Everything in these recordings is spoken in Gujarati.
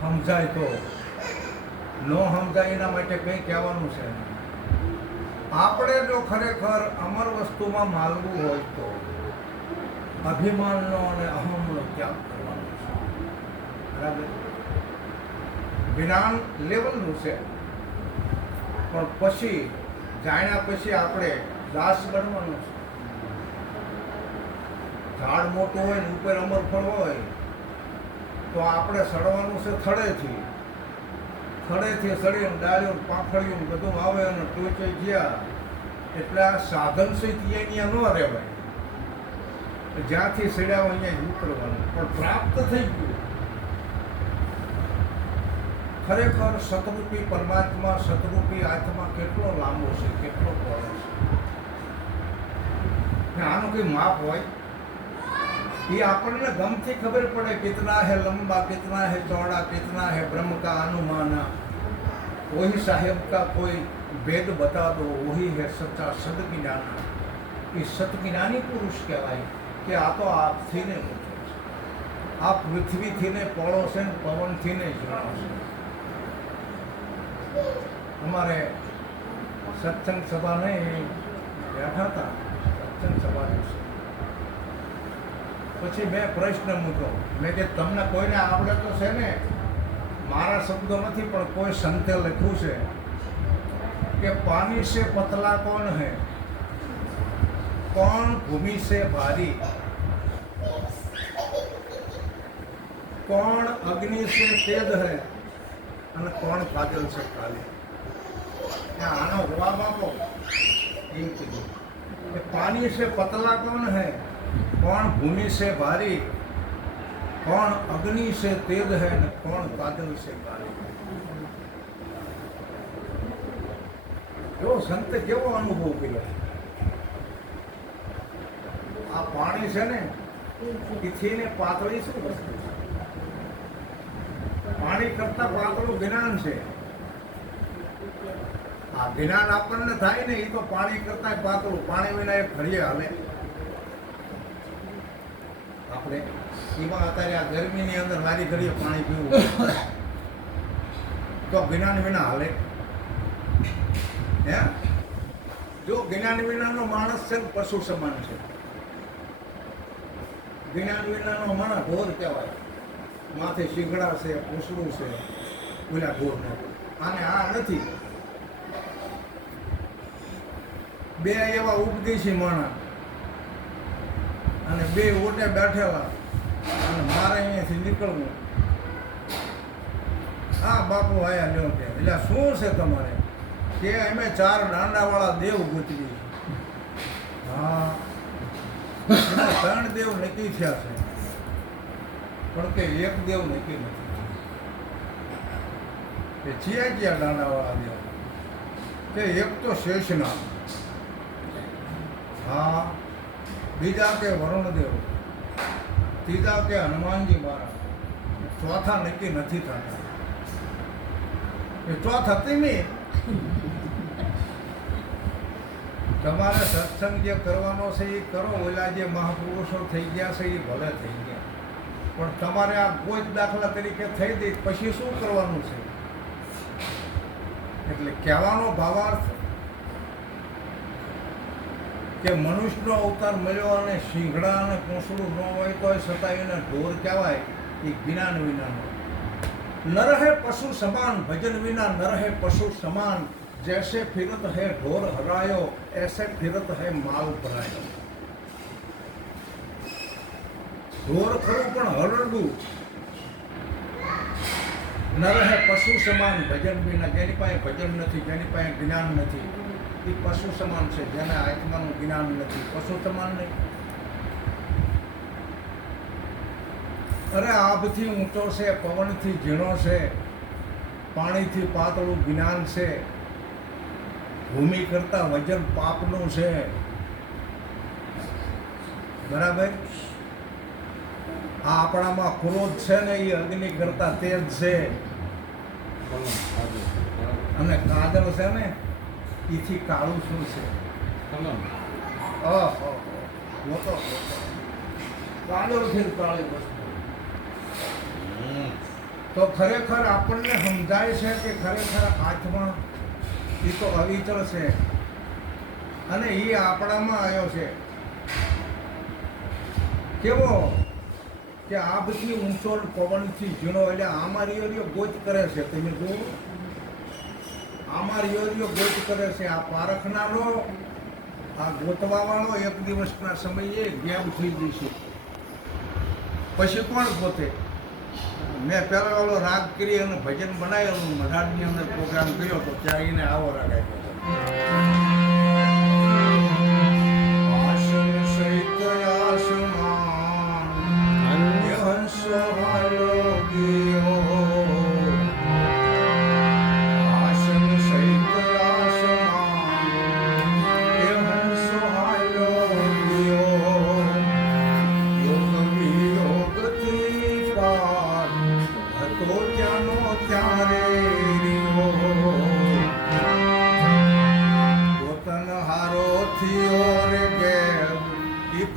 સમજાય તો. ન સમજાય એના માટે કંઈ કહેવાનું છે. આપણે જો ખરેખર અમર વસ્તુમાં માલવું હોય તો અભિમાનનો અને અહમનો ત્યાગ કરવાનો છે. બરાબર? જ્ઞાન લેવલનું છે. પણ પછી, જાણ્યા પછી આપણે દાસ બનવાનું છે. ઝાડ મોટું હોય ને ઉપર અમર ફળ હોય તો આપણે સડવાનું છે થડેથી. થડેથી સડીને ડાળ્યું પાંખડીઓ બધું આવે અને ટોચે ગયા એટલે આ સાધન સહિત અહીંયા ન રહેવાય. જ્યાંથી સડ્યા હોય અહીંયા જ ઉતરવાનું. પણ પ્રાપ્ત થઈ ગયું. ખરેખર સતરૂપી પરમાત્મા, સતરૂપી આત્મા કેટલો લાંબો છે, કેટલો પહોળો છે. આનું કંઈ માપ હોય? એ આપણને ગમથી ખબર પડે કિતના હે લંબા કેતના હે ચોડા કેતના હે બ્રહ્મ કા અનુમાના. કોઈ સાહેબ કા કોઈ ભેદ બતા દો વહી હે સચ્ચા સદ એ સત પુરુષ કહેવાય કે આ તો આપથી ને આ પૃથ્વીથી ને પોળો છે ને પવનથી ને જાણો છે. અમારે સત્સંગ સભાને બેઠા હતા. સત્સંગ સભા દિવસે પછી મેં પ્રશ્ન મૂક્યો. મેં કે તમને કોઈને આવડે તો છે ને, મારા શબ્દો નથી પણ કોઈ સંતે લખ્યું છે કે પાણી છે પતલા કોણ હે? કોણ ભૂમિ છે ભારી? કોણ અગ્નિ સે તેજ હે? અને કોણ કાજલ છે કાલી? આનો હોવા બાપો એમ કીધું. પાણી છે પતલા કોણ હે? કોણ ભૂમિ છે ભારી કોણ અગ્નિ છે તેજ હે ને કોણ બાદલ છે ભારી જો સંત કેવો અનુભવ કર્યો? આ પાણી છે ને પીથીને પાતળી શું વસ્તુ? પાણી કરતા પાતળું જ્ઞાન છે. આ જ્ઞાન આપણને થાય ને એ તો પાણી કરતા પાતળું. પાણી વિના એ ફરી હાલે. એમાં અત્યારે આ ગરમીની અંદર મારી ઘડીએ પાણી પીવું. તો જ્ઞાન વિના હાલે. હે? જો જ્ઞાન વિનાનો માણસ છે ને પશુ સમાન છે. જ્ઞાન વિનાનો માણસ ઢોર કહેવાય. માથે શીંગડા છે, પૂછડું છે ઓલા ઢોરને આને આ નથી. બે એવા ઉપદેશી માણસ અને બે ઓટે બેઠેલા અને મારે અહીંયાથી નીકળવું. આ બાપુ આયા લ્યો કે એટલે શું છે તમારે? કે અમે ચાર દાંડાવાળા દેવ ગોતવી હા. ત્રણ દેવ નક્કી થયા છે. પણ કે એક દેવ નક્કી નથી કે ચિયા ક્યાં દાંડાવાળા દેવ? કે એક તો શેષનાગ. હા. બીજા કે વરુણદેવ? ત્રીજા કે હનુમાનજી મહારાજ ચોથા નક્કી નથી થતા. એ ચોથ હતી મેં તમારે સત્સંગ જે કરવાનો છે એ કરો, ઓલા જે મહાપુરુષો થઈ ગયા છે એ ભલે થઈ ગયા. પણ તમારે આ કોઈ જ દાખલા તરીકે થઈ દઈ પછી શું કરવાનું છે? એટલે કહેવાનો ભાવાર્થ કે મનુષ્યનો અવતાર મળ્યો અને શીંગડા અને કોસડું ન હોય તો છતાં એને ઢોર કહેવાય એ જ્ઞાન વિના નરહે પશુ સમાન, ભજન વિના નરહે પશુ સમાન. જૈસે ફિરત હે ઢોર હરાયો, એસે ફિરત હે માલ ભરાયો. ઢોર ખરું પણ હરડું નરહે પશુ સમાન, ભજન વિના. જેની પાસે ભજન નથી, જેની પાસે જ્ઞાન નથી. એ પશુ સમાન છે જેને આત્માનું જ્ઞાન નથી. પશુ સમાન નહીં. અરે આભથી ઊંચો છે પવનથી ઝીણો છે પાણીથી પાતળું જ્ઞાન છે. ભૂમિ કરતા વજન પાપનું છે. બરાબર? આ આપણામાં ક્રોધ છે ને એ અગ્નિ કરતા તેજ છે. અને કાદળ છે ને એથી કાળું શું છે? તો ખરેખર આપણને સમજાય છે કે ખરેખર આત્મા એ તો અવિચળ છે. અને એ આપણામાં આવ્યો છે. કેવો? કે આબથી ઊંચો ને પવનથી ઝીણો એટલે આમાં રિયો ગોચ કરે છે. તમે જુઓ. આમાં રિયો ગોત કરે છે. આ પારખનારો આ ગોતવાવાળો એક દિવસના સમયે ગેમ થઈ જશે. પછી કોણ પોતે મેં પહેલા વાળો રાગ કરી અને ભજન બનાવેલું. મધાડની અંદર પ્રોગ્રામ કર્યો તો ત્યારે એને આવો રાગ આપ્યો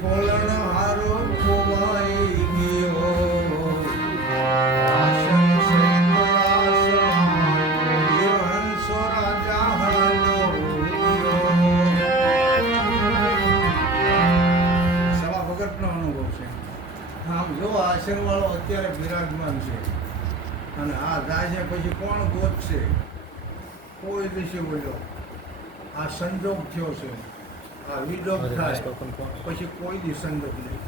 ખોલણ હારો ખોવાઈ ગયો. રાજા હાલો સવા ભગતનો અનુભવ છે. આમ જો આશરવાળો અત્યારે બિરાજમાન છે. અને આ જાય છે પછી કોણ ગોતશે? કોઈ દિવસે બોલ્યો આ સંજોગ થયો છે. વિડોપ થાય. પછી કોઈ દી સંદોપ નહીં.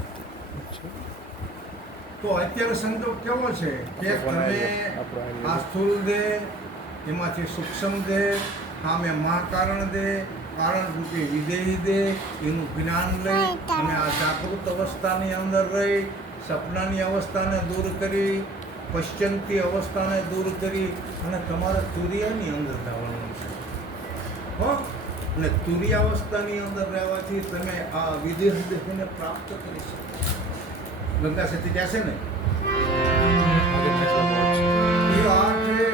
તો અત્યારે સંદોપ કેવો છે? કે તમે આ સ્થૂળ દેહ એમાંથી સૂક્ષ્મ દેહ સામે મહાકારણ દેહ કારણ રૂપે વિદેહી દેહ એનું જ્ઞાન લઈ અને આ જાગૃત અવસ્થાની અંદર રહી સપનાની અવસ્થાને દૂર કરી પશ્ચંતી અવસ્થાને દૂર કરી અને તમારે તુરિયાની અંદર જવાનું છે. હો? અને તુર્યાવસ્થાની અંદર રહેવાથી તમે આ વિદેહ દેહને પ્રાપ્ત કરી શકો ગંગા સતી કહેશે ને? ઈ આઠે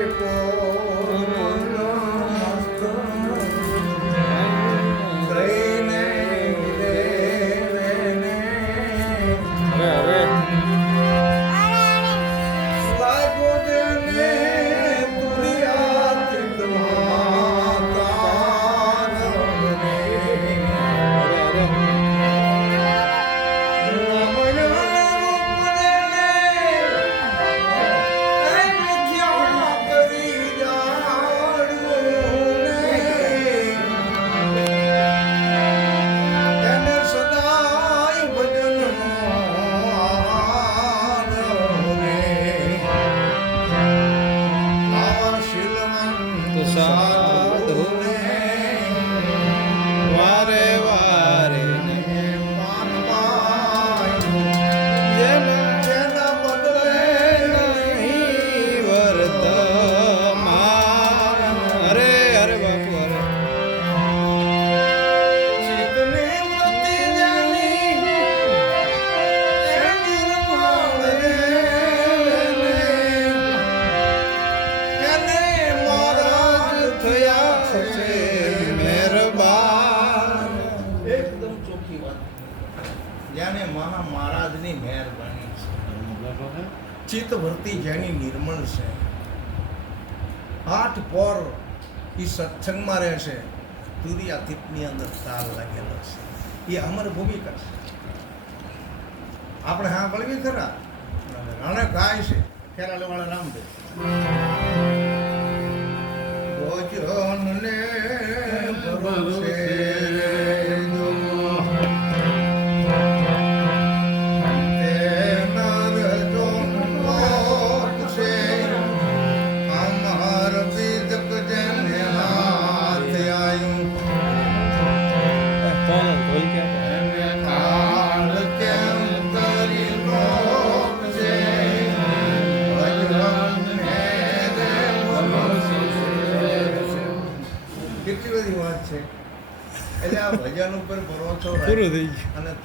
મહારાજની મહેરબાની છે. ચિત્ત વૃત્તિ જેની નિર્મળ છે. આઠ પોર એ સત્સંગમાં રહેશે તુરિયાતીતની અંદર તાર લાગેલો છે. એ અમર ભૂમિકા છે. આપણે હા વળવી ખરા? અને ગાય છે. ખેરાલીવાળા રામદેવ. ભોજનને ભરોસે કોણ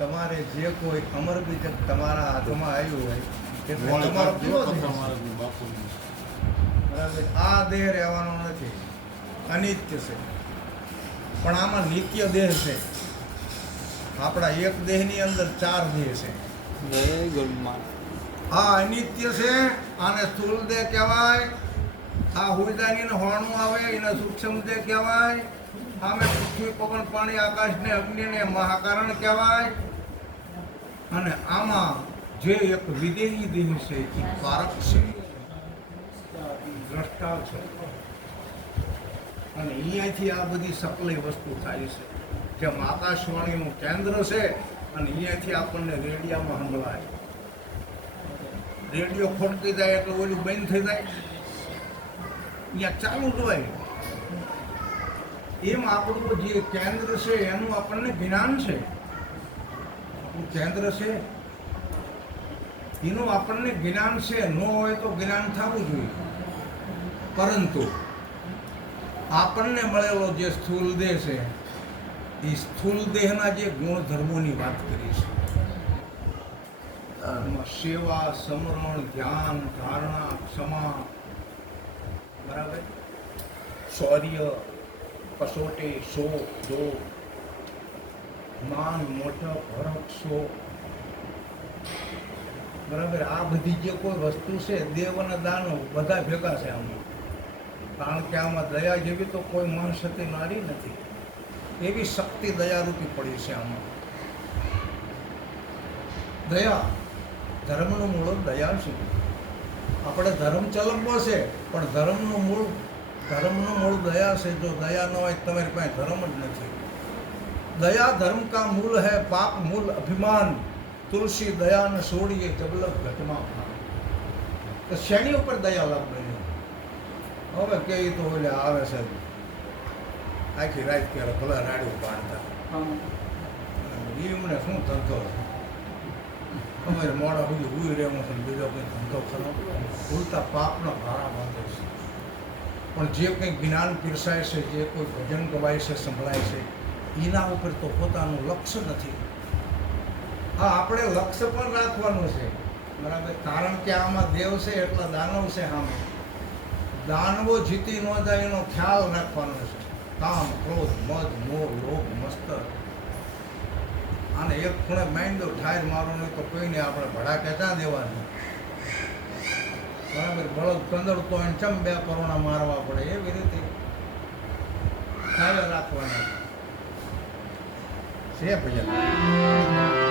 તમારે જે કોઈ અમર બીજક તમારા હાથમાં આવ્યું હોય એટલે તમારો પૂરો બરાબર. આ દેહ રહેવાનો નથી. અનિત્ય છે. પણ આમાં નિત્ય દેહ છે. આપણા એક દેહની અંદર ચાર દેહ છે. આ અનિત્ય છે આને સ્થૂલ દેહ કહેવાય. આ હુદાની હોણું આવે એને સૂક્ષ્મ દેહ કહેવાય. આમે પૃથ્વી પવન પાણી આકાશ ને અગ્નિ ને મહાકારણ કહેવાય. અને આમાં જે એક વિદેહી દેહ છે, એ પારક છે. દ્રષ્ટા છે. અને અહીંયાથી આ બધી સકલી વસ્તુ થાય છે. જેમ આકાશવાણીનું કેન્દ્ર છે, અને અહીંયાથી આપણને રેડિયામાં સંભળાય. રેડિયો ખોટકી જાય એટલે ઓલું બંધ થઈ જાય. અહીંયા ચાલુ જ હોય. એમ આપણું જે કેન્દ્ર છે, એનું આપણને જ્ઞાન છે. કેન્દ્ર છે, એનું આપણને જ્ઞાન છે, ન હોય તો જ્ઞાન થવું જોઈએ. પરંતુ આપણને મળેલો જે સ્થૂલ દેહ છે, એ સ્થૂલ દેહના જે ગુણધર્મોની વાત કરી છે. સેવા સમરણ ધ્યાન, ધારણા, ક્ષમા. બરાબર? શૌર્ય, કસોટી શો દો માન મોટો શો બરાબર, આ બધી જે કોઈ વસ્તુ છે, દેવ અને દાનો બધા ભેગા છે આમાં. કારણ કે આમાં દયા જેવી તો કોઈ મહર્ષતી નારી નથી. એવી શક્તિ દયારૂપી પડી છે આમાં. દયા, ધર્મનું મૂળ દયા છે. આપણે ધર્મ ચલમવો છે, પણ ધર્મનું મૂળ ધર્મનું મૂળ દયા છે. જો દયા ન હોય તમારી પાસે ધર્મ જ નથી. દયા ધર્મ કા मूल હૈ પાપ मूल અભિમાન. તુલસી દયા ન છોડીએ જબલક ઘટમાં. તો શેની ઉપર દયા લાવવાની હવે કે એ તો એટલે આવે છે. આખી રાત ક્યારે ભલા રાડ્યું પાડતા. એ મને શું ધંધો? અમારે મોડા સુધી ઉઈ રહેવું છે બીજો કંઈ ધંધો ખરો? ભૂલતા પાપનો ભારા બાંધે છે. પણ જે કંઈ જ્ઞાન પીરસાય છે જે કોઈ ભજન ગવાય છે સંભળાય છે એના ઉપર તો પોતાનું લક્ષ્ય નથી. હા, આપણે લક્ષ્ય પણ રાખવાનું છે. બરાબર? કારણ કે આમાં દેવ છે એટલા દાનવ છે આમાં દાનવો જીતી ન જાય એનો ખ્યાલ રાખવાનો છે. કામ, ક્રોધ, મદ, મોહ, લોભ મસ્તર અને એક ખૂણે માંડ્યો ઠાયર મારો નહીં તો કોઈને આપણે ભડા કહેતા દેવાની? બરાબર? બળદ કંદડતો એને ચમ બે કરોણા મારવા પડે એવી રીતે. ખ્યાલ રાખવાના. છે ભૈયા મારે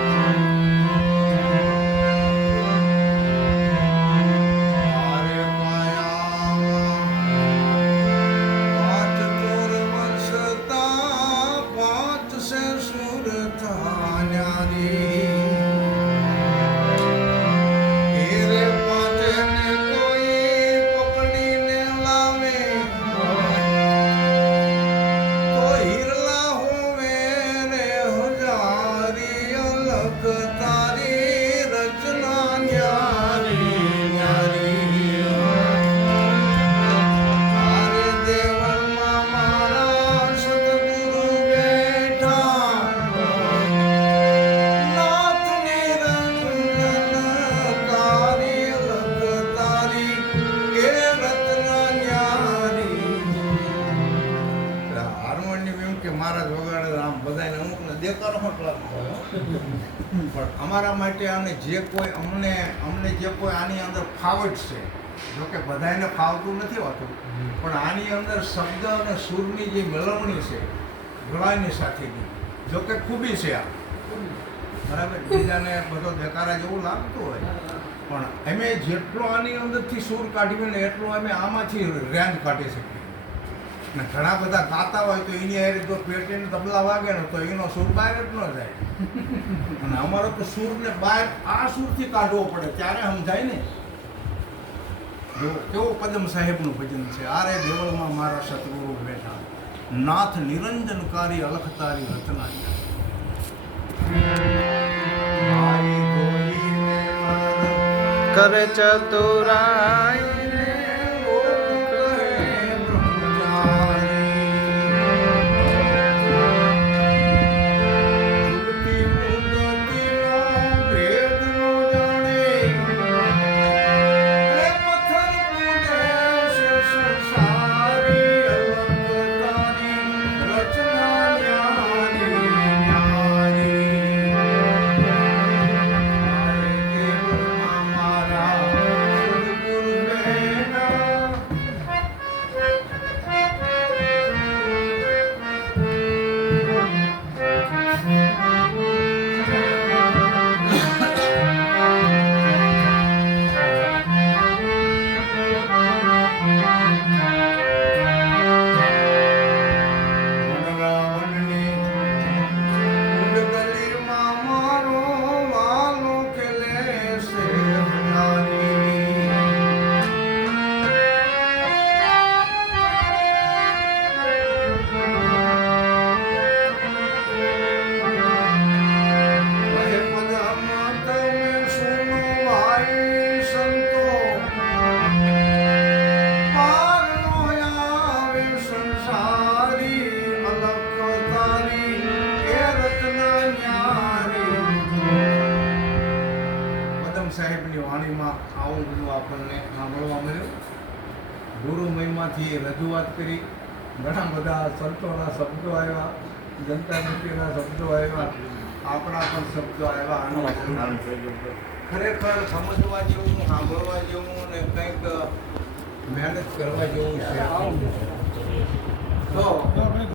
જે કોઈ અમને અમને જે કોઈ આની અંદર ફાવટ છે જોકે બધાને ફાવતું નથી હોતું પણ આની અંદર શબ્દ અને સૂરની જે મેળવણી છે ગળાની સાથેની જોકે ખૂબી છે આ. બરાબર? બીજાને બધો દેકારા જેવું લાગતું હોય. પણ અમે જેટલો આની અંદરથી સૂર કાઢીએ ને એટલો અમે આમાંથી રેન્જ કાઢી શકીએ. ને ઘણા બધા ગાતા હોય તો એની હારે જો પેટીને તબલા વાગે ને તો એનો સૂર બહાર જ ન જાય. અને અમારો તો સૂરને બહાર આ સૂરથી કાઢવો પડે, ત્યારે સમજાય ને. કેવો પદમ સાહેબનું ભજન છે, આરે દેવળમાં મારા સતગુરુ બેઠા. નાથ નિરંજનકારી અલખતારી રચના કરે ચતુરાય મહિમા આવું બધું આપણને સાંભળવા મળ્યું. ગુરુ મહિમાથી રજૂઆત કરી. ઘણા બધા સંતોના શબ્દો આવ્યા, જનતા શબ્દો આવ્યા, આપણા પણ શબ્દો આવ્યા ખરેખર સમજવા જેવું, સાંભળવા જેવું ને કંઈક, મહેનત કરવા જેવું છે. તો